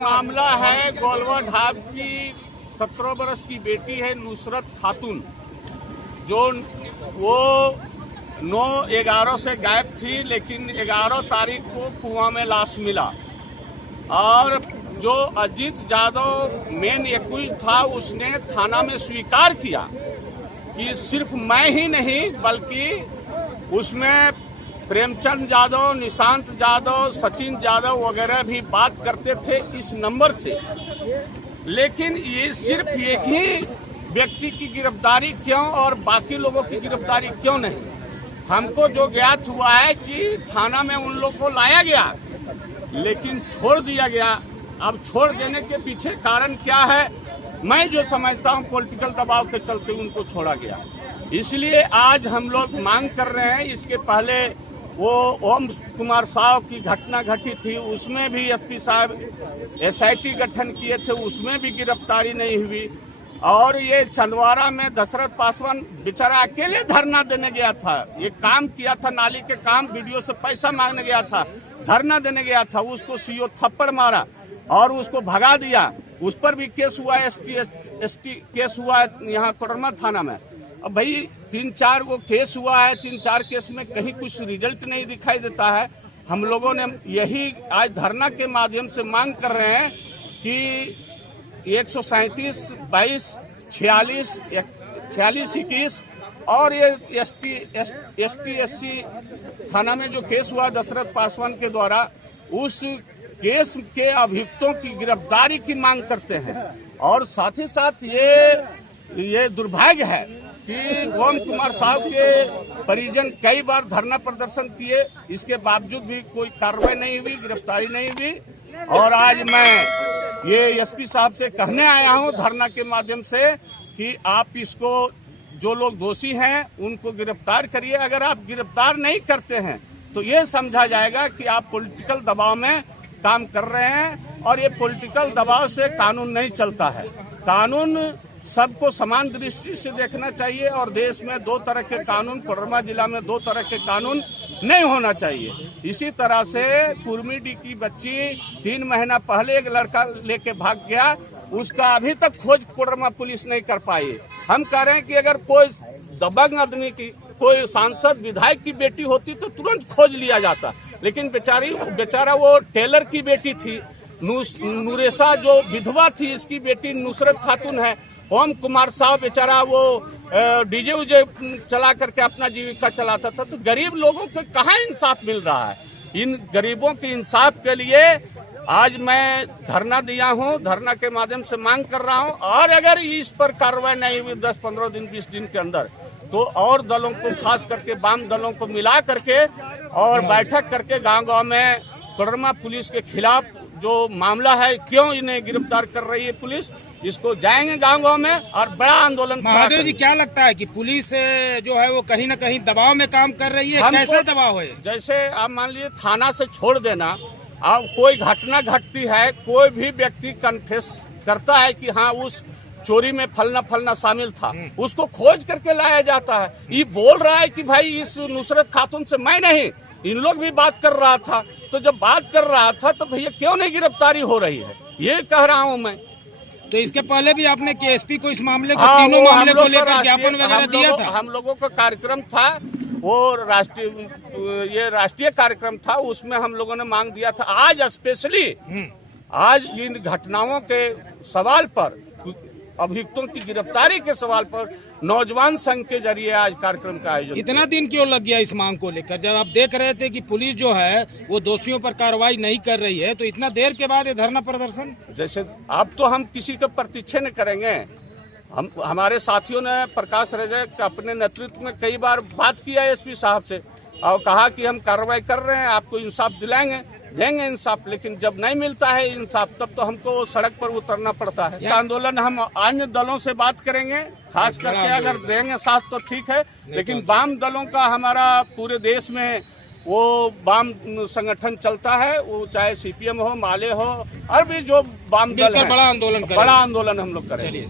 मामला है गोलवा ढाब की 17 बरस की बेटी है नुसरत खातून, जो वो 9/11 से गायब थी, लेकिन 11 तारीख को कुआं में लाश मिला। और जो अजीत यादव मेन एक्यूज था, उसने थाना में स्वीकार किया कि सिर्फ मैं ही नहीं बल्कि उसमें प्रेमचंद यादव, निशांत यादव, सचिन यादव वगैरह भी बात करते थे इस नंबर से। लेकिन ये सिर्फ एक ही व्यक्ति की गिरफ्तारी क्यों और बाकी लोगों की गिरफ्तारी क्यों नहीं? हमको जो ज्ञात हुआ है कि थाना में उन लोगों को लाया गया लेकिन छोड़ दिया गया। अब छोड़ देने के पीछे कारण क्या है, मैं जो समझता हूँ पॉलिटिकल दबाव के चलते उनको छोड़ा गया। इसलिए आज हम लोग मांग कर रहे हैं, इसके पहले वो ओम कुमार साव की घटना घटी थी, उसमें भी एसपी साहब एसआईटी गठन किए थे, उसमें भी गिरफ्तारी नहीं हुई। और ये छिंदवाड़ा में दशरथ पासवान बेचारा अकेले धरना देने गया था, ये काम किया था, नाली के काम वीडियो से पैसा मांगने गया था, धरना देने गया था, उसको सीओ थप्पड़ मारा और उसको भगा दिया। उस पर भी केस हुआ, एसटी केस हुआ यहाँ कोडरमा थाना में। अब भाई 3-4 वो केस हुआ है, 3-4 केस में कहीं कुछ रिजल्ट नहीं दिखाई देता है। हम लोगों ने यही आज धरना के माध्यम से मांग कर रहे हैं कि 137, 22, 46, 21 और ये ST/SC थाना में जो केस हुआ दशरथ पासवान के द्वारा, उस केस के अभियुक्तों की गिरफ्तारी की मांग करते हैं। और साथ ही साथ ये दुर्भाग्य है कि ओम कुमार साहब के परिजन कई बार धरना प्रदर्शन किए, इसके बावजूद भी कोई कार्रवाई नहीं हुई, गिरफ्तारी नहीं हुई। और आज मैं ये एसपी साहब से कहने आया हूँ धरना के माध्यम से कि आप इसको, जो लोग दोषी हैं उनको गिरफ्तार करिए। अगर आप गिरफ्तार नहीं करते हैं तो ये समझा जाएगा कि आप पॉलिटिकल दबाव में काम कर रहे हैं, और ये पॉलिटिकल दबाव से कानून नहीं चलता है। कानून सबको समान दृष्टि से देखना चाहिए, और देश में 2 तरह के कानून, कोडरमा जिला में 2 तरह के कानून नहीं होना चाहिए। इसी तरह से कुर्मीडी की बच्ची 3 महीना पहले एक लड़का लेके भाग गया, उसका अभी तक खोज कोडरमा पुलिस नहीं कर पाई। हम कह रहे हैं कि अगर कोई दबंग आदमी की, कोई सांसद विधायक की बेटी होती तो तुरंत खोज लिया जाता, लेकिन बेचारा वो टेलर की बेटी थी, नूरेसा जो विधवा थी, इसकी बेटी नुसरत खातून है। ओम कुमार साहब बेचारा वो डीजे उजे चला करके अपना जीविका चलाता था। तो गरीब लोगों को कहाँ इंसाफ मिल रहा है? इन गरीबों के इंसाफ के लिए आज मैं धरना दिया हूँ, धरना के माध्यम से मांग कर रहा हूँ। और अगर इस पर कार्रवाई नहीं हुई 10-15 दिन 20 दिन के अंदर, तो और दलों को, खास करके वाम दलों को मिला करके और बैठक करके गांव-गांव में कोडरमा पुलिस के खिलाफ जो मामला है, क्यों इन्हें गिरफ्तार कर रही है पुलिस, इसको जाएंगे गांव-गांव में और बड़ा आंदोलन। महादेव जी, क्या लगता है कि पुलिस जो है वो कहीं न कहीं दबाव में काम कर रही है? कैसे दबाव है? जैसे आप मान लीजिए थाना से छोड़ देना, अब कोई घटना घटती है, कोई भी व्यक्ति कन्फेस करता है कि हाँ उस चोरी में फलना शामिल था, उसको खोज करके लाया जाता है। ये बोल रहा है कि भाई इस नुसरत खातून से मैं नहीं, इन लोग भी बात कर रहा था। तो जब बात कर रहा था तो भैया क्यों नहीं गिरफ्तारी हो रही है, ये कह रहा हूँ मैं। तो इसके पहले भी आपने केएसपी को इस मामले को, तीनों मामले को लेकर ज्ञापन वगैरह दिया था? हम लोगों का कार्यक्रम था, वो राष्ट्रीय कार्यक्रम था, उसमें हम लोगों ने मांग दिया था। आज स्पेशली आज इन घटनाओं के सवाल पर, अभियुक्तों की गिरफ्तारी के सवाल पर नौजवान संघ के जरिए आज कार्यक्रम का आयोजन। इतना दिन क्यों लग गया इस मांग को लेकर? जब आप देख रहे थे कि पुलिस जो है वो दोषियों पर कार्रवाई नहीं कर रही है, तो इतना देर के बाद ये धरना प्रदर्शन? जैसे अब तो हम किसी का प्रतीक्षा नहीं करेंगे। हमारे साथियों ने, प्रकाश रजक अपने नेतृत्व में कई बार बात किया एसपी साहब से और कहा कि हम कार्रवाई कर रहे हैं, आपको इंसाफ दिलाएंगे, देंगे इंसाफ। लेकिन जब नहीं मिलता है इंसाफ, तब तो हमको सड़क पर उतरना पड़ता है। आंदोलन हम अन्य दलों से बात करेंगे, खास करके अगर देंगे साथ तो ठीक है, लेकिन वाम दलों का हमारा पूरे देश में वो वाम संगठन चलता है, वो चाहे CPM हो, माले हो, और भी जो वाम दल है, बड़ा आंदोलन हम लोग करेंगे।